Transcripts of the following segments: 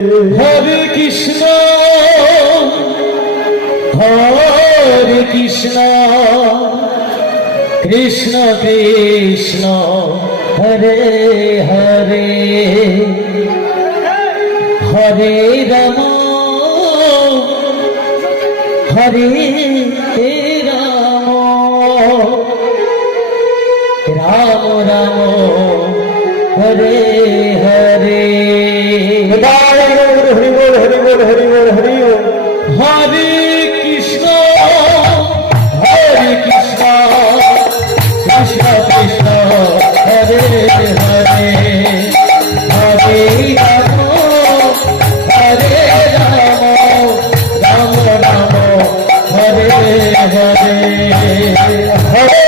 হরে Krishna Krishna Krishna Hare Hare Hare Ram হরে Ram Ram Ram Hare Hare Hari বল Hari বল Hari বল Hari বল হরে Krishna Krishna Krishna Hare Hare Hare Ram হরে Ram Ram Ram Hare Hare Hare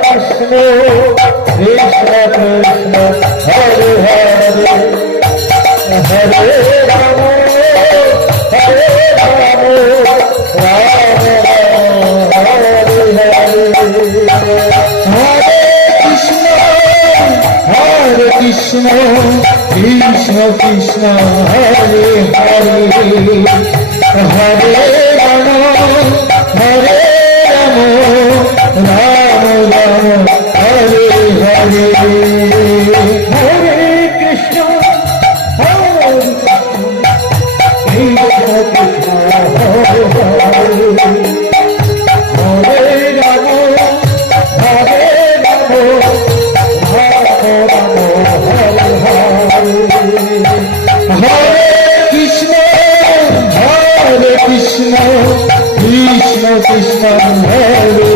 Krishna Krishna Krishna Hare Hare Hare Ram হরে Ram Ram Ram Hare Hare Krishna Krishna Krishna Hare Hare Hare Ram হরে Ram Ram Ram Hare Hare Hare Krishna Krishna Krishna Hare